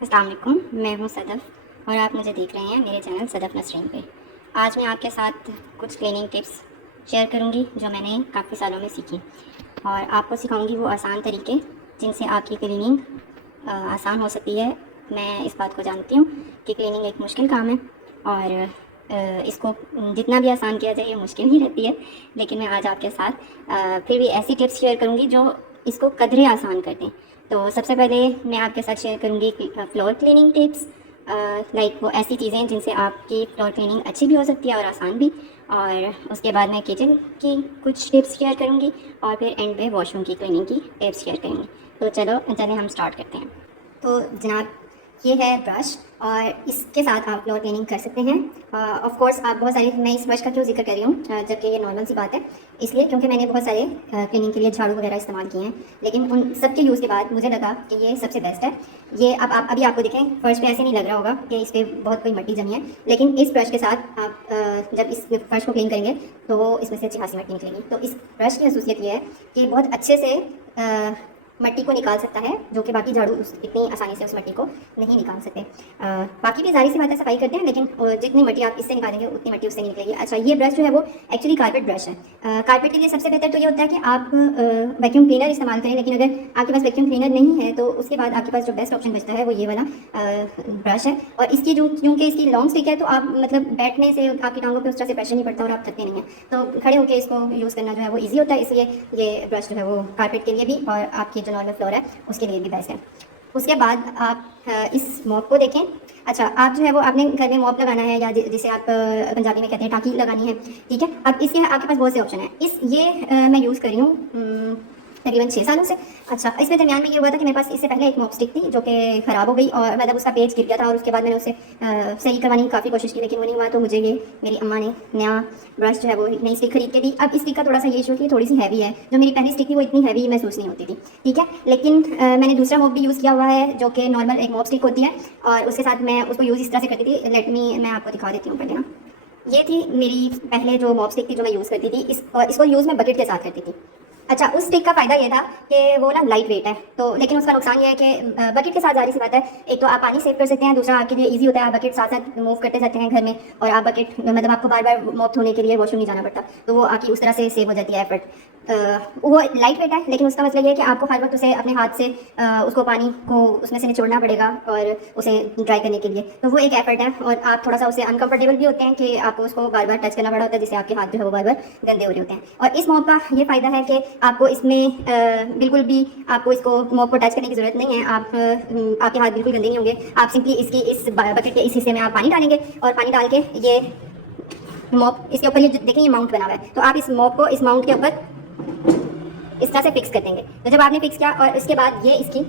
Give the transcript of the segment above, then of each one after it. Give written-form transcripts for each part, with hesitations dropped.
अस्सलाम वालेकुम, मैं हूँ सदफ़ और आप मुझे देख रहे हैं मेरे चैनल सदफ़ नसरीन पे। आज मैं आपके साथ कुछ क्लीनिंग टिप्स शेयर करूँगी जो मैंने काफ़ी सालों में सीखी और आपको सिखाऊँगी वो आसान तरीके जिनसे आपकी क्लीनिंग आसान हो सकती है। मैं इस बात को जानती हूँ कि क्लीनिंग एक मुश्किल काम है और इसको जितना भी आसान किया जाए ये मुश्किल ही रहती है, लेकिन मैं आज आपके साथ फिर भी ऐसी टिप्स शेयर करूँगी जो इसको कदरे आसान कर दें। तो सबसे पहले मैं आपके साथ शेयर करूँगी फ्लोर क्लीनिंग टिप्स। लाइक वो ऐसी चीज़ें जिनसे आपकी फ्लोर क्लीनिंग अच्छी भी हो सकती है और आसान भी। और उसके बाद मैं किचन की कुछ टिप्स शेयर करूँगी और फिर एंड में वॉशरूम की क्लीनिंग की टिप्स शेयर करूँगी। तो चलें हम स्टार्ट करते हैं। तो जनाब, ये है ब्रश और इसके साथ आप फ्लोर क्लीनिंग कर सकते हैं। ऑफ कोर्स आप बहुत सारे, मैं इस ब्रश का क्यों जिक्र कर रही हूँ जबकि ये नॉर्मल सी बात है, इसलिए क्योंकि मैंने बहुत सारे क्लीनिंग के लिए झाड़ू वगैरह इस्तेमाल किए हैं, लेकिन उन सब के यूज़ के बाद मुझे लगा कि ये सबसे बेस्ट है। ये अब आप अभी आपको दिखें फर्श पे ऐसे नहीं लग रहा होगा कि इस पर बहुत कोई मट्टी जमी है, लेकिन इस ब्रश के साथ आप जब इस फर्श को क्लीन करेंगे तो इसमें से अच्छी खासी मट्टी निकलेगी। तो इस ब्रश की खसूसियत ये है कि बहुत अच्छे से मट्टी को निकाल सकता है, जो कि बाकी झाड़ू इतनी आसानी से उस मट्टी को नहीं निकाल सकते। बाकी भी जाहिर सी बात है सफाई करते हैं, लेकिन जितनी मट्टी आप इससे निकालेंगे उतनी मट्टी उससे नहीं निकलेगी। अच्छा, ये ब्रश जो है वो एक्चुअली कारपेट ब्रश है। कारपेट के लिए सबसे बेहतर तो ये होता है कि आप वैक्यूम क्लीनर इस्तेमाल करें, लेकिन अगर आपके पास वैक्यूम क्लीनर नहीं है तो उसके बाद आपके पास जो बेस्ट ऑप्शन बचता है वो ये वाला ब्रश है। और इसकी जो, क्योंकि इसकी लॉन्ग स्टिक है तो आप मतलब बैठने से आपकी टांगों पर उस तरह से प्रेशर नहीं पड़ता और आप थकते नहीं हैं, तो खड़े होकर इसको यूज़ करना जो है वो ईजी होता है। इसलिए ये ब्रश जो है वो कारपेट के लिए भी और आपकी जो नॉर्मल फ्लोर है उसके लिए भी बेस्ट है। उसके बाद आप इस मॉप को देखें। अच्छा, आप जो है वो आपने घर में मॉप लगाना है या जिसे आप पंजाबी में कहते हैं टाकी लगानी है, ठीक है। अब इसके आपके पास बहुत से ऑप्शन है। मैं यूज़ कर रही हूँ तकरीबन 6 सालों से। अच्छा, इसमें दरमियान में ये हुआ था कि मेरे पास इससे पहले एक मॉप स्टिक थी जो कि ख़राब हो गई और मतलब उसका पेज गिर गया था और उसके बाद मैंने उसे सही करवाने की काफ़ी कोशिश की, लेकिन वो नहीं हुआ। तो मुझे ये मेरी अम्मा ने नया ब्रश जो है वो नई स्टिक खरीद के दी। अब इस स्टिक का थोड़ा सा ये इशू है कि थोड़ी सी हैवी है। जो मेरी पहली स्टिक थी वो इतनी हैवी महसूस नहीं होती थी, ठीक है। लेकिन मैंने दूसरा मॉप भी यूज़ किया हुआ है जो कि नॉर्मल एक मॉप स्टिक होती है और उसके साथ मैं उसको यूज़ इस तरह से करती थी। मैं आपको दिखा देती हूँ पहले ना। ये थी मेरी पहले जो मॉप स्टिक थी जो मैं यूज़ करती थी। इसको यूज़ मैं बकेट के साथ करती थी। अच्छा, उस स्टिक का फ़ायदा ये था कि वो ना लाइट वेट है, तो लेकिन उसका नुकसान ये है कि बकेट के साथ ज़ाहिर सी बात है, एक तो आप पानी सेव कर सकते हैं, दूसरा आपके लिए इजी होता है, आप बकेट साथ साथ मूव करते जाते हैं घर में और आप बकेट मतलब आपको बार बार मॉप धोने के लिए वॉशरूम नहीं जाना पड़ता, तो वो आपकी उस तरह से सेव हो जाती है एफर्ट। वो लाइट वेट है, लेकिन उसका मतलब ये है कि आपको हर वक्त उसे अपने हाथ से उसको पानी को उसमें से निचोड़ना पड़ेगा और उसे ड्राई करने के लिए, तो वो एक एफर्ट है और आप थोड़ा सा उसे अनकंफर्टेबल भी होते हैं कि आपको उसको बार बार टच करना पड़ा होता है, जिससे आपके हाथ जो है वो बार बार गंदे हो रहे होते हैं। और इस मॉप का ये फ़ायदा है कि आपको इसमें बिल्कुल भी आपको इसको मॉप को टच करने की ज़रूरत नहीं है। आपके हाथ बिल्कुल गंदे नहीं होंगे। आप सिंपली इसकी इस बकेट के इस हिस्से में आप पानी डालेंगे और पानी डाल के ये मॉप इसके ऊपर, ये देखें ये माउंट बना हुआ है, तो आप इस मॉप को इस माउंट के ऊपर इस तरह से फिक्स कर देंगे। तो जब आपने फिक्स किया और इसके बाद ये इसकी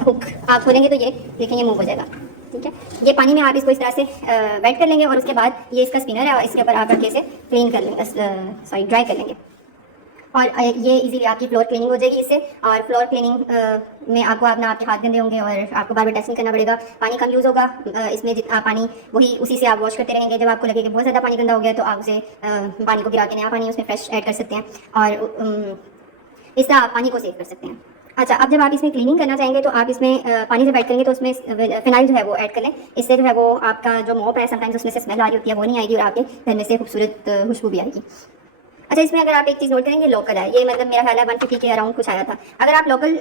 हुक आप खोलेंगे तो ये देखें ये मूव हो जाएगा, ठीक है। ये पानी में आप इसको इस तरह से वेट कर लेंगे और उसके बाद ये इसका स्पिनर है और इसके ऊपर आप रख के इसे क्लीन कर लेंगे, ड्राई कर लेंगे और ये इजीली आपकी फ्लोर क्लीनिंग हो जाएगी इससे। और फ्लोर क्लीनिंग में आपको अपना आपके हाथ गंदे होंगे और आपको बार बार टच नहीं करना पड़ेगा, पानी कम यूज़ होगा। इसमें जितना पानी वही उसी से आप वॉश करते रहेंगे। जब आपको लगे कि बहुत ज़्यादा पानी गंदा हो गया तो आप उसे पानी को गिरा के नया पानी उसमें फ्रेश ऐड कर सकते हैं और इस तरह आप पानी को सेव कर सकते हैं। अच्छा, अब जब आप इसमें क्लीनिंग करना चाहेंगे तो आप इसमें पानी जब ऐड करेंगे तो उसमें फिनाइल जो है वो ऐड कर लें। इससे जो है वो आपका जो मॉप है समटाइम्स उसमें से स्मेल आ रही होती है वो नहीं आएगी और आपके घर में से खूबसूरत खुशबू भी आएगी। अच्छा, इसमें अगर आप एक चीज़ नोट करेंगे, लोकल है ये, मतलब मेरा ख्याल है 150 के अराउंड कुछ आया था। अगर आप लोकल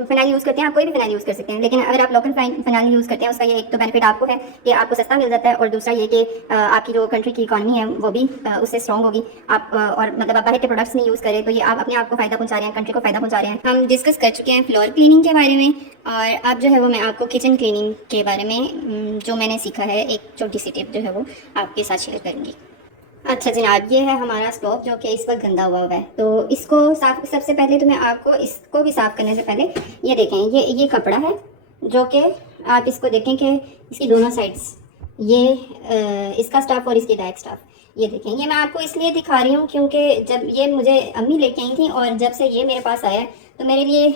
फिनाइल यूज़ करते हैं, आप कोई भी फिनाइल यूज़ कर सकते हैं, लेकिन अगर आप लोकल फिनाइल यूज़ करते हैं उसका ये एक तो बेनिफिट आपको है कि आपको सस्ता मिल जाता है और दूसरा ये कि आपकी जो कंट्री की इकॉनमी है वो भी उससे स्ट्रॉन्ग होगी। आप और मतलब आप बाहर के प्रोडक्ट्स नहीं यूज़ करें तो ये आप अपने आप को फ़ायदा पहुँचा रहे हैं, कंट्री को फ़ायदा पहुँचा रहे हैं। हम डिस्कस कर चुके हैं फ्लोर क्लीनिंग के बारे में और अब जो है वो मैं आपको किचन क्लीनिंग के बारे में जो मैंने सीखा है एक छोटी सी टिप जो है वो आपके साथ शेयर करूँगी। अच्छा जनाब, ये है हमारा स्टोव जो कि इस वक्त गंदा हुआ है, तो इसको साफ, सबसे पहले तो मैं आपको इसको भी साफ़ करने से पहले ये देखें, ये कपड़ा है जो कि आप इसको देखें कि इसकी दोनों साइड्स ये इसका स्टफ़ और इसकी बैक स्टफ़ ये देखें। ये मैं आपको इसलिए दिखा रही हूँ क्योंकि जब ये मुझे अम्मी लेके आई थी और जब से ये मेरे पास आया है तो मेरे लिए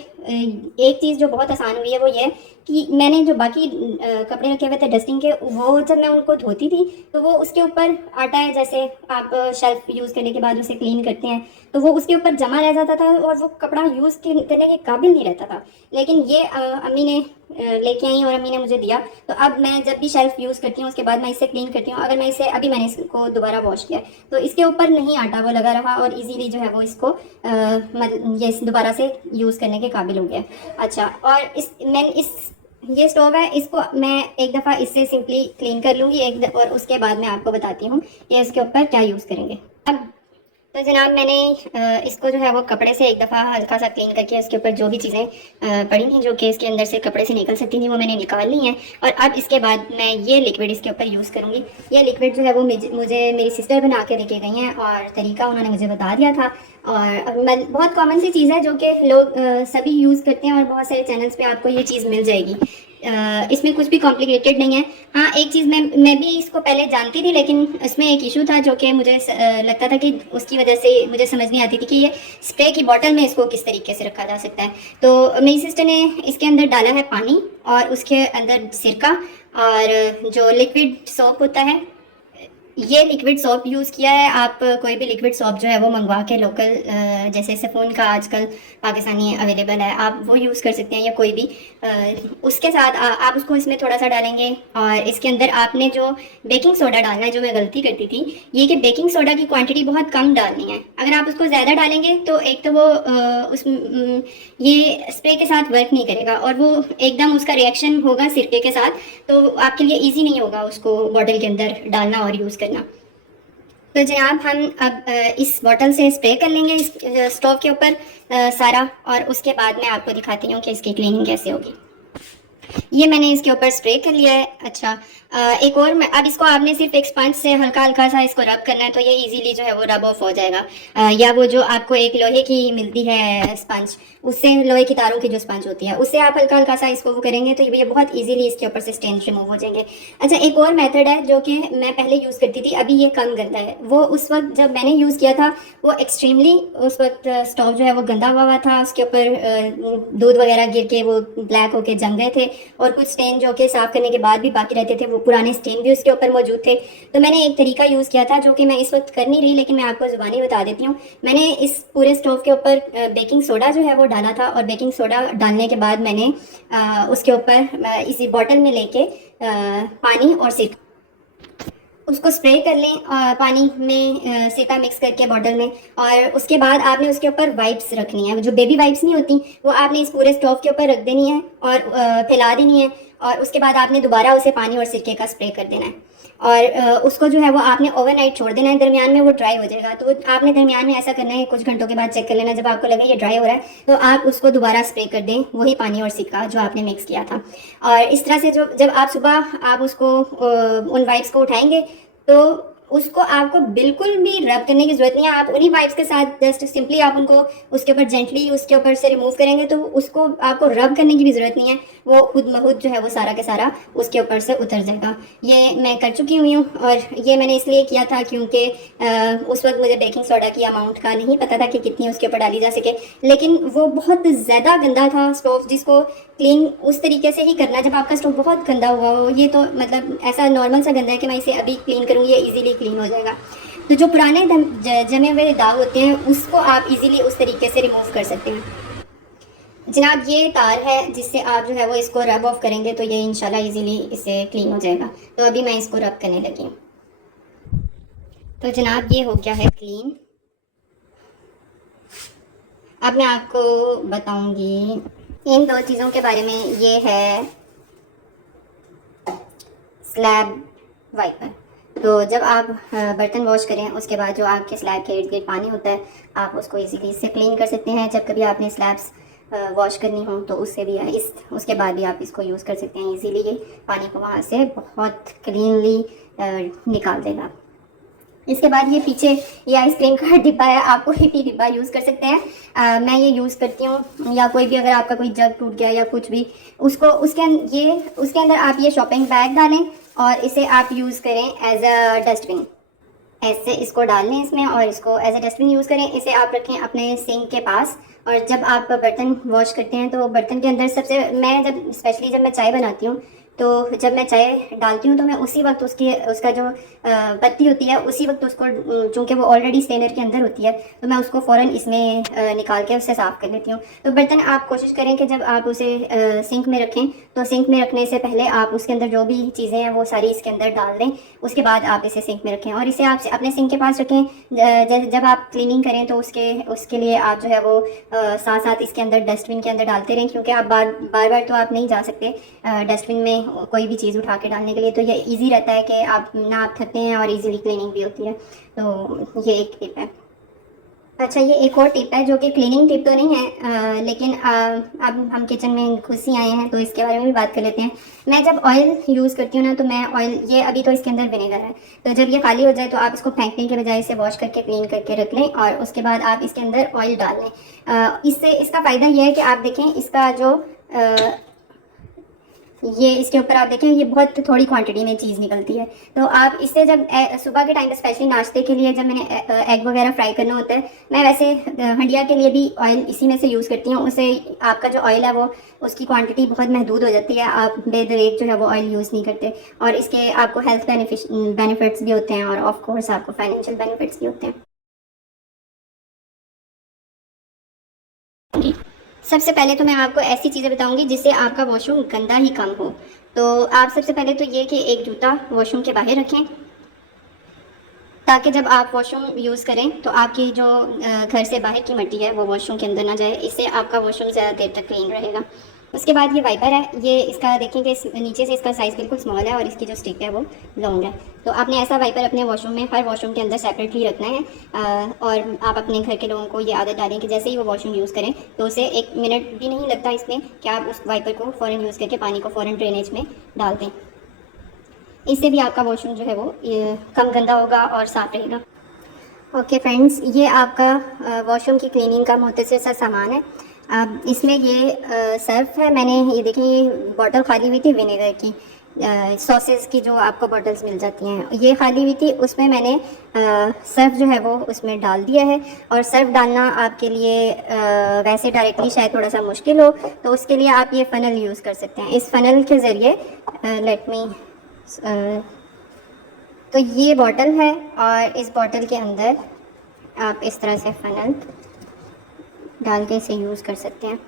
एक चीज़ जो बहुत आसान हुई है वो ये कि मैंने जो बाकी कपड़े रखे हुए थे डस्टिंग के, वो जब मैं उनको धोती थी तो वो उसके ऊपर आटा है, जैसे आप शेल्फ यूज़ करने के बाद उसे क्लीन करते हैं तो वो उसके ऊपर जमा रह जाता था और वो कपड़ा यूज़ करने के काबिल नहीं रहता था। लेकिन ये अम्मी ने लेके आई और अम्मी ने मुझे दिया, तो अब मैं जब भी शेल्फ यूज़ करती हूँ उसके बाद मैं इसे क्लीन करती हूँ। अगर मैं इसे अभी मैंने इसको दोबारा वॉश किया तो इसके ऊपर नहीं आटा वो लगा रहा और इजीली जो है वो इसको ये दोबारा से यूज़ करने के काबिल हो गया। अच्छा, और ये स्टोव है, इसको मैं एक दफ़ा इससे सिंपली क्लीन कर लूँगी और उसके बाद मैं आपको बताती हूँ कि इसके ऊपर क्या यूज़ करेंगे। अब तो जनाब मैंने इसको जो है वो कपड़े से एक दफ़ा हल्का सा क्लीन करके इसके ऊपर जो भी चीज़ें पड़ी थी जो कि इसके अंदर से कपड़े से निकल सकती थी वो मैंने निकाल ली हैं। और अब इसके बाद मैं ये लिक्विड इसके ऊपर यूज़ करूँगी। ये लिक्विड जो है वो मुझे मेरी सिस्टर बना के लेके गई हैं और तरीका उन्होंने मुझे बता दिया था। और बहुत कॉमन सी चीज़ है जो कि लोग सभी यूज़ करते हैं और बहुत सारे चैनल्स पे आपको ये चीज़ मिल जाएगी। इसमें कुछ भी कॉम्प्लिकेटेड नहीं है। हाँ, एक चीज़ मैं भी इसको पहले जानती थी, लेकिन इसमें एक इशू था जो कि मुझे लगता था कि उसकी वजह से मुझे समझ नहीं आती थी कि ये स्प्रे की बॉटल में इसको किस तरीके से रखा जा सकता है। तो मेरी सिस्टर ने इसके अंदर डाला है पानी और उसके अंदर सिरका और जो लिक्विड सोप होता है, ये लिक्विड सोप यूज़ किया है। आप कोई भी लिक्विड सोप जो है वो मंगवा के लोकल, जैसे सैफून का आजकल पाकिस्तानी अवेलेबल है, आप वो यूज़ कर सकते हैं या कोई भी। उसके साथ आप उसको इसमें थोड़ा सा डालेंगे और इसके अंदर आपने जो बेकिंग सोडा डालना है, जो मैं गलती करती थी, ये कि बेकिंग सोडा की क्वांटिटी बहुत कम डालनी है। अगर आप उसको ज़्यादा डालेंगे तो एक तो वो ये स्प्रे के साथ वर्क नहीं करेगा और वो एकदम उसका रिएक्शन होगा सिरके के साथ, तो आपके लिए ईजी नहीं होगा उसको बॉटल के अंदर डालना और यूज़ करना। तो जनाब हम अब इस बॉटल से स्प्रे कर लेंगे इस स्टोव के ऊपर सारा, और उसके बाद मैं आपको दिखाती हूँ कि इसकी क्लीनिंग कैसे होगी। ये मैंने इसके ऊपर स्प्रे कर लिया है। अच्छा, एक और अब इसको आपने सिर्फ एक स्पंज से हल्का हल्का सा इसको रब करना है तो ये इजीली जो है वो रब ऑफ हो जाएगा। या वो जो आपको एक लोहे की मिलती है स्पंज, उससे लोहे की तारों की जो स्पंज होती है उससे आप हल्का हल्का सा इसको वो करेंगे तो ये बहुत इजीली इसके ऊपर से स्टेन रिमूव हो जाएंगे। अच्छा, एक और मेथड है जो कि मैं पहले यूज़ करती थी, अभी ये कम गंदा है। वो उस वक्त जब मैंने यूज़ किया था वो एक्सट्रीमली उस वक्त स्टोव जो है वो गंदा हुआ था, उसके ऊपर दूध वगैरह गिर के वो ब्लैक होके जम गए थे और कुछ स्टेन जो कि साफ़ करने के बाद भी बाकी रहते थे, वो पुराने स्टेन भी उसके ऊपर मौजूद थे। तो मैंने एक तरीका यूज़ किया था जो कि मैं इस वक्त कर नहीं रही, लेकिन मैं आपको ज़ुबानी बता देती हूँ। मैंने इस पूरे स्टोव के ऊपर बेकिंग सोडा जो है वो डाला था और बेकिंग सोडा डालने के बाद मैंने उसके ऊपर इसी बॉटल में लेके पानी और सिरका उसको स्प्रे कर लें पानी में सिरका मिक्स करके बॉटल में, और उसके बाद आपने उसके ऊपर वाइप्स रखनी है। जो बेबी वाइप्स नहीं होती वो आपने इस पूरे स्टोव के ऊपर रख देनी है और फैला देनी है, और उसके बाद आपने दोबारा उसे पानी और सिरके का स्प्रे कर देना है और उसको जो है वो आपने ओवरनाइट छोड़ देना है। दरमियान में वो ड्राई हो जाएगा, तो आपने दरमियान में ऐसा करना है, कुछ घंटों के बाद चेक कर लेना, जब आपको लगे ये ड्राई हो रहा है तो आप उसको दोबारा स्प्रे कर दें, वही पानी और सिरका जो आपने मिक्स किया था। और इस तरह से जब आप सुबह आप उसको उन वाइप्स को उठाएंगे तो उसको आपको बिल्कुल भी रब करने की ज़रूरत नहीं है। आप उन्हीं वाइप्स के साथ जस्ट सिंपली आप उनको उसके ऊपर जेंटली उसके ऊपर से रिमूव करेंगे तो उसको आपको रब करने की भी ज़रूरत नहीं है, वो खुद ब खुद जो है वो सारा के सारा उसके ऊपर से उतर जाएगा। ये मैं कर चुकी हुई हूँ और ये मैंने इसलिए किया था क्योंकि उस वक्त मुझे बेकिंग सोडा की अमाउंट का नहीं पता था कि कितनी उसके ऊपर डाली जा सके, लेकिन वो बहुत ज़्यादा गंदा था स्टोव, जिसको क्लीन उस तरीके से ही करना जब आपका स्टोव बहुत गंदा हुआ हो। ये तो मतलब ऐसा नॉर्मल सा गंदा है कि मैं इसे अभी क्लीन करूँगी, ये ईजीली क्लीन हो जाएगा। तो जो पुराने जमे हुए दाग होते हैं उसको आप इजीली उस तरीके से रिमूव कर सकते हैं। जनाब ये तार है जिससे आप जो है वो इसको रब ऑफ करेंगे तो ये इंशाल्लाह इजीली इससे क्लीन हो जाएगा। तो अभी मैं इसको रब करने लगी हूँ। तो जनाब ये हो गया है क्लीन। अब मैं आपको बताऊंगी इन दो चीज़ों के बारे में। ये है स्लैब वाइपर। तो जब आप बर्तन वॉश करें उसके बाद जो आपके स्लैब के इर्द गिर्द पानी होता है आप उसको इजीली इससे क्लीन कर सकते हैं। जब कभी आपने स्लैब्स वॉश करनी हो तो उससे भी उसके बाद भी आप इसको यूज़ कर सकते हैं। इजीली ये पानी को वहाँ से बहुत क्लीनली निकाल देगा। इसके बाद ये पीछे ये आइसक्रीम का डिब्बा है, आप कोई भी डिब्बा यूज़ कर सकते हैं। मैं ये यूज़ करती हूँ, या कोई भी अगर आपका कोई जग टूट गया या कुछ भी उसके अंदर आप ये शॉपिंग बैग डालें और इसे आप यूज़ करें एज अ डस्टबिन। ऐसे इसको डाल लें इसमें और इसको एज अ डस्टबिन यूज़ करें। इसे आप रखें अपने सिंक के पास और जब आप बर्तन वॉश करते हैं तो बर्तन के अंदर सबसे, मैं जब स्पेशली जब मैं चाय बनाती हूँ तो जब मैं चाय डालती हूँ तो मैं उसी वक्त उसका जो पत्ती होती है उसी वक्त उसको, चूँकि वो ऑलरेडी स्ट्रेनर के अंदर होती है, तो मैं उसको फ़ौरन इसमें निकाल के उससे साफ़ कर लेती हूँ। तो बर्तन आप कोशिश करें कि जब आप उसे सिंक में रखें तो सिंक में रखने से पहले आप उसके अंदर जो भी चीज़ें हैं वो सारी इसके अंदर डाल दें, उसके बाद आप इसे सिंक में रखें और इसे आप अपने सिंक के पास रखें। जब आप क्लीनिंग करें तो उसके लिए आप जो है वो साथ साथ इसके अंदर डस्टबिन के अंदर डालते रहें, क्योंकि आप बार बार तो आप नहीं जा सकते डस्टबिन में कोई भी चीज़ उठा के डालने के लिए। तो ये इजी रहता है कि आप थकते हैं और इजीली क्लीनिंग भी होती है। तो ये एक टिप है। अच्छा, ये एक और टिप है जो कि क्लीनिंग टिप तो नहीं है, लेकिन अब हम किचन में घुस ही आए हैं तो इसके बारे में भी बात कर लेते हैं। मैं जब ऑयल यूज़ करती हूँ ना तो मैं ऑयल, ये अभी तो इसके अंदर विनेगर है, तो जब ये खाली हो जाए तो आप इसको फेंकने के बजाय इसे वॉश करके क्लीन करके रख लें और उसके बाद आप इसके अंदर ऑयल डाल लें। इससे इसका फ़ायदा ये है कि आप देखें इसका जो ये इसके ऊपर आप देखें ये बहुत थोड़ी क्वांटिटी में चीज़ निकलती है। तो आप इससे जब सुबह के टाइम पे स्पेशली नाश्ते के लिए जब मैंने एग वगैरह फ्राई करना होता है, मैं वैसे हंडिया के लिए भी ऑयल इसी में से यूज़ करती हूँ। उससे आपका जो ऑयल है वो उसकी क्वांटिटी बहुत महदूद हो जाती है, आप बेदरेक जो है वो ऑयल यूज़ नहीं करते और इसके आपको हेल्थ बेनिफिट्स भी होते हैं और ऑफ कोर्स आपको फाइनेंशियल बेनिफिट्स भी होते हैं। सबसे पहले तो मैं आपको ऐसी चीज़ें बताऊंगी जिससे आपका वॉशरूम गंदा ही कम हो। तो आप सबसे पहले तो ये कि एक जूता वॉशरूम के बाहर रखें, ताकि जब आप वॉशरूम यूज़ करें तो आपकी जो घर से बाहर की मिट्टी है वो वॉशरूम के अंदर ना जाए। इससे आपका वॉशरूम ज़्यादा देर तक क्लीन रहेगा। उसके बाद ये वाइपर है, ये इसका देखें कि नीचे से इसका साइज़ बिल्कुल स्मॉल है और इसकी जो स्टिक है वो लॉन्ग है। तो आपने ऐसा वाइपर अपने वॉशरूम में, हर वॉशरूम के अंदर सेपरेटली रखना है। और आप अपने घर के लोगों को ये आदत डालें कि जैसे ही वो वॉशरूम यूज़ करें तो उसे 1 मिनट भी नहीं लगता इसमें कि आप उस वाइपर को फ़ौरन यूज़ करके पानी को फ़ौरन ड्रेनेज में डाल दें। इससे भी आपका वॉशरूम जो है वो कम गंदा होगा और साफ़ रहेगा। ओके फ्रेंड्स, ये आपका वॉशरूम की क्लीनिंग का मुख्तसर सा सामान है। अब इसमें ये सर्फ है, मैंने ये देखिए ये बॉटल खाली हुई थी विनेगर की, सॉसेस की जो आपको बॉटल्स मिल जाती हैं, ये खाली हुई थी, उसमें मैंने सर्फ जो है वो उसमें डाल दिया है। और सर्फ डालना आपके लिए वैसे डायरेक्टली शायद थोड़ा सा मुश्किल हो, तो उसके लिए आप ये फ़नल यूज़ कर सकते हैं। इस फ़नल के ज़रिए लेट मी तो ये बॉटल है और इस बॉटल के अंदर आप इस तरह से फ़नल डाल के इसे यूज़ कर सकते हैं।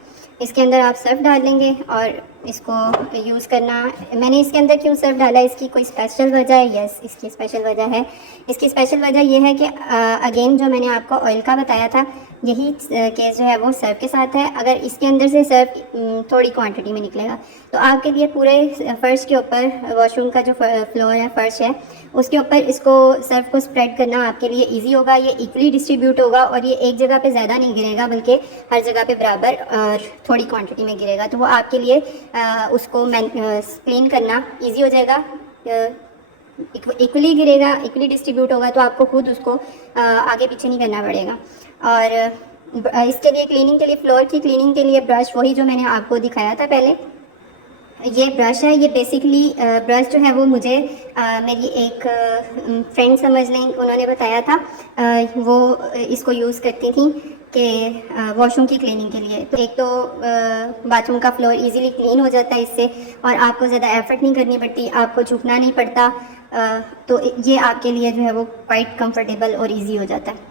इसके अंदर आप सर्फ डाल लेंगे और इसको यूज़ करना, मैंने इसके अंदर क्यों सर्फ डाला, इसकी कोई स्पेशल वजह है? यस, इसकी स्पेशल वजह है। इसकी स्पेशल वजह यह है कि अगेन जो मैंने आपको ऑयल का बताया था, यही केस जो है वो सर्फ के साथ है। अगर इसके अंदर से सर्फ थोड़ी क्वांटिटी में निकलेगा तो आपके लिए पूरे फर्श के ऊपर, वॉशरूम का जो फ्लोर है, फर्श है, उसके ऊपर इसको सर्फ को स्प्रेड करना आपके लिए इजी होगा। ये इक्वली डिस्ट्रीब्यूट होगा और ये एक जगह पे ज़्यादा नहीं गिरेगा बल्कि हर जगह पे बराबर और थोड़ी क्वांटिटी में गिरेगा। तो वो आपके लिए उसको क्लीन करना इजी हो जाएगा। इक्वली गिरेगा, इक्वली डिस्ट्रीब्यूट होगा तो आपको खुद उसको आगे पीछे नहीं करना पड़ेगा। और इसके लिए क्लीनिंग के लिए, फ्लोर की क्लीनिंग के लिए ब्रश वही जो मैंने आपको दिखाया था पहले, ये ब्रश है। ये बेसिकली ब्रश जो है वो मुझे मेरी एक फ्रेंड समझ लें, उन्होंने बताया था। वो इसको यूज़ करती थी कि वॉशरूम की क्लीनिंग के लिए। तो एक तो बाथरूम का फ्लोर इजीली क्लीन हो जाता है इससे और आपको ज़्यादा एफर्ट नहीं करनी पड़ती, आपको झुकना नहीं पड़ता। तो ये आपके लिए जो है वो क्वाइट कंफर्टेबल और इजी हो जाता है।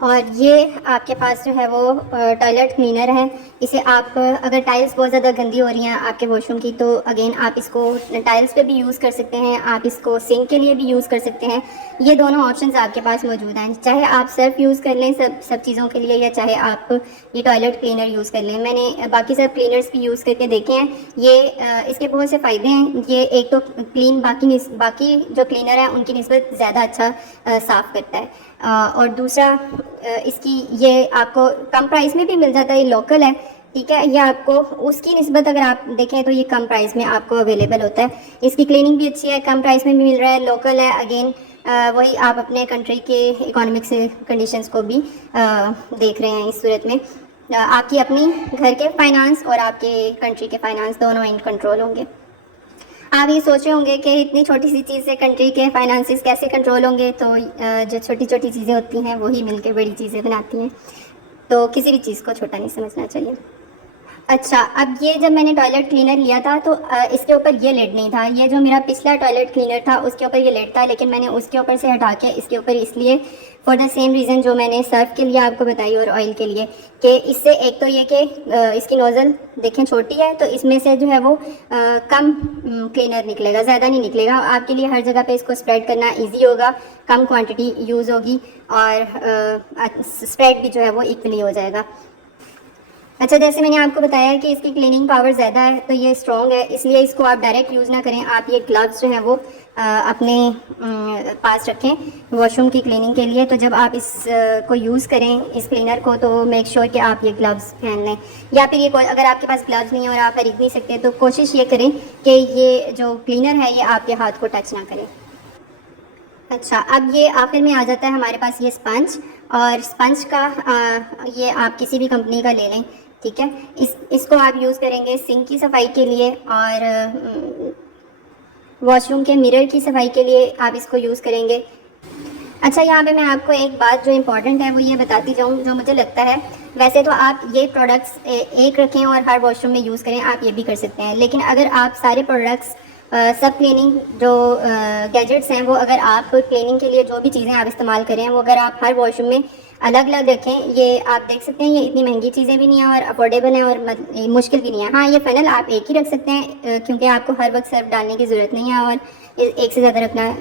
और ये आपके पास जो है वो टॉयलेट क्लीनर है। इसे आप अगर टाइल्स बहुत ज़्यादा गंदी हो रही हैं आपके वॉशरूम की, तो अगेन आप इसको टाइल्स पे भी यूज़ कर सकते हैं, आप इसको सिंक के लिए भी यूज़ कर सकते हैं। ये दोनों ऑप्शंस आपके पास मौजूद हैं, चाहे आप सर्फ यूज़ कर लें सब चीज़ों के लिए, या चाहे आप ये टॉयलेट क्लीनर यूज़ कर लें। मैंने बाकी सब क्लीनर्स भी यूज़ करके देखे हैं। ये इसके बहुत से फ़ायदे हैं। ये एक तो क्लीन बाकी जो क्लीनर है उनकी निस्बत ज़्यादा अच्छा साफ़ करता है। और दूसरा इसकी ये आपको कम प्राइस में भी मिल जाता है, ये लोकल है, ठीक है। ये आपको उसकी निस्बत अगर आप देखें तो ये कम प्राइस में आपको अवेलेबल होता है। इसकी क्लीनिंग भी अच्छी है, कम प्राइस में भी मिल रहा है, लोकल है। अगेन वही आप अपने कंट्री के इकोनॉमिक्स कंडीशंस को भी देख रहे हैं। इस सूरत में आपकी अपनी घर के फाइनेंस और आपके कंट्री के फाइनेंस दोनों इन कंट्रोल होंगे। आप ये सोच रहे होंगे कि इतनी छोटी सी चीज़ से कंट्री के फाइनेंसिस कैसे कंट्रोल होंगे, तो जो छोटी छोटी चीज़ें होती हैं वही मिलकर बड़ी चीज़ें बनाती हैं। तो किसी भी चीज़ को छोटा नहीं समझना चाहिए। अच्छा, अब ये जब मैंने टॉयलेट क्लीनर लिया था तो इसके ऊपर ये लिड नहीं था। ये जो मेरा पिछला टॉयलेट क्लीनर था उसके ऊपर ये लिड था, लेकिन मैंने उसके ऊपर से हटा के इसके ऊपर इसलिए फॉर द सेम रीज़न जो मैंने सर्फ के लिए आपको बताई और ऑयल के लिए, कि इससे एक तो ये कि इसकी नोज़ल देखें छोटी है, तो इसमें से जो है वो कम क्लीनर निकलेगा, ज़्यादा नहीं निकलेगा। आपके लिए हर जगह पे इसको स्प्रेड करना ईजी होगा, कम क्वांटिटी यूज़ होगी और स्प्रेड भी जो है वो इक्वली हो जाएगा। अच्छा, जैसे मैंने आपको बताया कि इसकी क्लीनिंग पावर ज़्यादा है, तो ये स्ट्रॉन्ग है, इसलिए इसको आप डायरेक्ट यूज़ ना करें। आप ये ग्लव्स जो हैं वो अपने पास रखें वॉशरूम की क्लीनिंग के लिए। तो जब आप इस को यूज़ करें इस क्लीनर को, तो मेक श्योर कि आप ये ग्लव्स पहन लें, या फिर ये अगर आपके पास ग्लव्स नहीं है और आप खरीद नहीं सकते तो कोशिश ये करें कि ये जो क्लीनर है ये आपके हाथ को टच ना करें। अच्छा, अब ये आखिर में आ जाता है हमारे पास ये स्पंज, और स्पंज का ये आप किसी भी कंपनी का ले लें, ठीक है। इसको आप यूज़ करेंगे सिंक की सफाई के लिए और वॉशरूम के मिरर की सफाई के लिए आप इसको यूज़ करेंगे। अच्छा, यहाँ पे मैं आपको एक बात जो इम्पॉर्टेंट है वो ये बताती जाऊँ, जो मुझे लगता है, वैसे तो आप ये प्रोडक्ट्स एक रखें और हर वॉशरूम में यूज़ करें, आप ये भी कर सकते हैं। लेकिन अगर आप सारे प्रोडक्ट्स सब क्लीनिंग जो गैजेट्स हैं वो अगर आप क्लीनिंग के लिए जो भी चीज़ें आप इस्तेमाल करें वो अगर आप हर वॉशरूम में अलग अलग रखें, ये आप देख सकते हैं ये इतनी महंगी चीज़ें भी नहीं है और अफोर्डेबल हैं और मुश्किल भी नहीं है। हाँ, ये फ़नल आप एक ही रख सकते हैं क्योंकि आपको हर वक्त सर्फ डालने की ज़रूरत नहीं है और एक से ज़्यादा रखना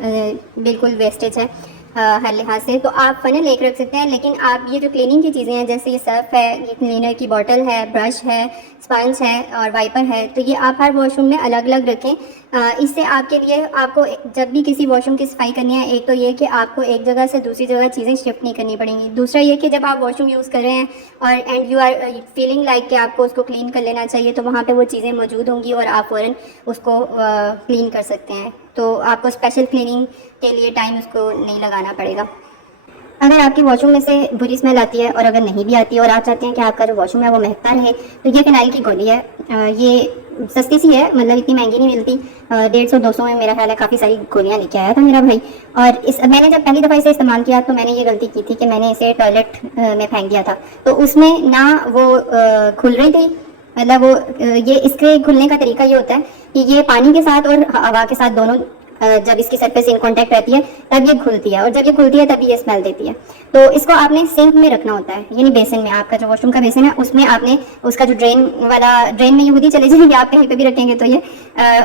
बिल्कुल वेस्टेज है हर लिहाज से। तो आप फ़नल एक रख सकते हैं, लेकिन आप ये जो क्लीनिंग की चीज़ें हैं जैसे ये सर्फ है, ये क्लीनर की बॉटल है, ब्रश है, स्पंज है और वाइपर है, तो ये आप हर वॉशरूम में अलग अलग रखें। इससे आपके लिए आपको जब भी किसी वॉशरूम की सफाई करनी है, एक तो ये कि आपको एक जगह से दूसरी जगह चीज़ें शिफ्ट नहीं करनी पड़ेंगी। दूसरा ये कि जब आप वॉशरूम यूज़ कर रहे हैं और and you are feeling like कि आपको उसको क्लीन कर लेना चाहिए, तो वहाँ पे वो चीज़ें मौजूद होंगी और आप फ़ौरन उसको क्लीन कर सकते हैं। तो आपको स्पेशल क्लीनिंग के लिए टाइम उसको नहीं लगाना पड़ेगा। अगर आपकी वॉशरूम में से बुरी स्मेल आती है और अगर नहीं भी आती है और आप चाहते हैं कि आपका जो वॉशरूम है वो महकता रहे, तो ये फिनाइल की गोली है। ये सस्ती सी है, मतलब इतनी महंगी नहीं मिलती। 150-200 में मेरा ख्याल है काफ़ी सारी गोलियां लेके आया था मेरा भाई। और मैंने जब पहली दफ़ा इसे इस्तेमाल किया तो मैंने ये गलती की थी कि मैंने इसे टॉयलेट में फेंक दिया था। तो उसमें ना वो खुल रही थी, मतलब वो ये इसके खुलने का तरीका ये होता है कि ये पानी के साथ और हवा के साथ दोनों जब इसकी सरफेस इन कांटेक्ट रहती है तब ये खुलती है, और जब ये खुलती है तब ये स्मेल देती है। तो इसको आपने सिंक में रखना होता है, यानी बेसिन में, आपका जो वॉशरूम का बेसिन है उसमें आपने उसका जो ड्रेन में ये चले जाएंगे, आप कहीं पे भी रखेंगे तो ये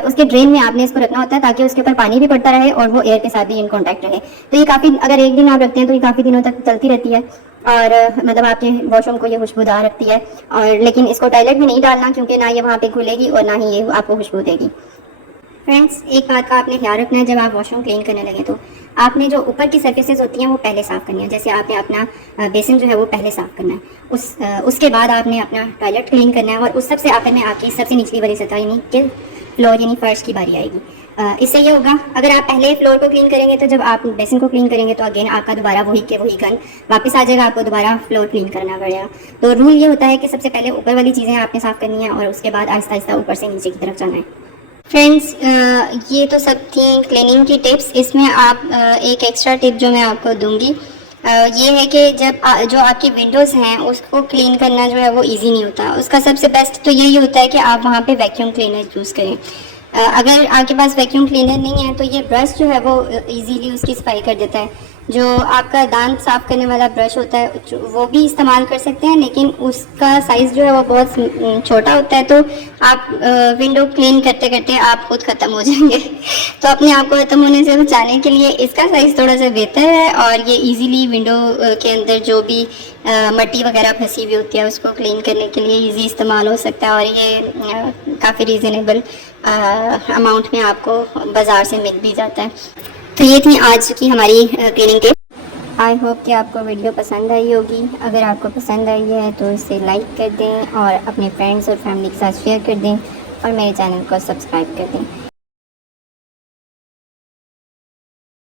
उसके ड्रेन में आपने इसको रखना होता है ताकि उसके ऊपर पानी भी पड़ता रहे और वो एयर के साथ भी इन कॉन्टैक्ट रहे। तो ये काफ़ी, अगर एक दिन आप रखते हैं तो ये काफ़ी दिनों तक चलती रहती है और मतलब आपके वॉशरूम को ये खुशबूदार रखती है। और लेकिन इसको टॉयलेट में नहीं डालना क्योंकि ना ये वहाँ पे खुलेगी और ना ही ये आपको खुशबू देगी। फ्रेंड्स, एक बात का आपने ख्याल रखना है, जब आप वॉशरूम क्लीन करने लगे तो आपने जो ऊपर की सर्फेसेस होती हैं वो पहले साफ़ करनी है। जैसे आपने अपना बेसिन जो है वो पहले साफ़ करना है, उसके बाद आपने अपना टॉयलेट क्लीन करना है और उस सबसे आखिर में आपकी सबसे निचली वाली सतह यानी कि फ्लोर यानी फर्श की बारी आएगी। इससे ये होगा, अगर आप पहले फ्लोर को क्लीन करेंगे तो जब आप बेसिन को क्लीन करेंगे तो अगेन आपका दोबारा वही गन वापस आ जाएगा, आपको दोबारा फ्लोर क्लीन करना पड़ेगा। तो रूल ये होता है कि सबसे पहले ऊपर वाली चीज़ें आपने साफ़ करनी है और उसके बाद आहिस्ता आहिस्ता ऊपर से नीचे की तरफ जाना है। फ्रेंड्स, ये तो सब थी क्लीनिंग की टिप्स। इसमें आप एक एक्स्ट्रा टिप जो मैं आपको दूंगी ये है कि जब जो आपकी विंडोज़ हैं उसको क्लीन करना जो है वो इजी नहीं होता। उसका सबसे बेस्ट तो यही होता है कि आप वहाँ पे वैक्यूम क्लीनर यूज़ करें। अगर आपके पास वैक्यूम क्लीनर नहीं है तो ये ब्रश जो है वो इजीली उसकी सफाई कर देता है। जो आपका दांत साफ़ करने वाला ब्रश होता है वो भी इस्तेमाल कर सकते हैं, लेकिन उसका साइज़ जो है वो बहुत छोटा होता है, तो आप विंडो क्लीन करते करते आप खुद ख़त्म हो जाएंगे। तो अपने आप को ख़त्म होने से बचाने के लिए इसका साइज़ थोड़ा सा बेहतर है और ये इजीली विंडो के अंदर जो भी मट्टी वगैरह फंसी हुई होती है उसको क्लीन करने के लिए इजी इस्तेमाल हो सकता है और ये काफ़ी रीज़नेबल अमाउंट में आपको बाज़ार से मिल भी जाता है। तो ये थी आज की हमारी क्लीनिंग टिप। आई होप कि आपको वीडियो पसंद आई होगी। अगर आपको पसंद आई है तो इसे लाइक कर दें और अपने फ्रेंड्स और फैमिली के साथ शेयर कर दें और मेरे चैनल को सब्सक्राइब कर दें।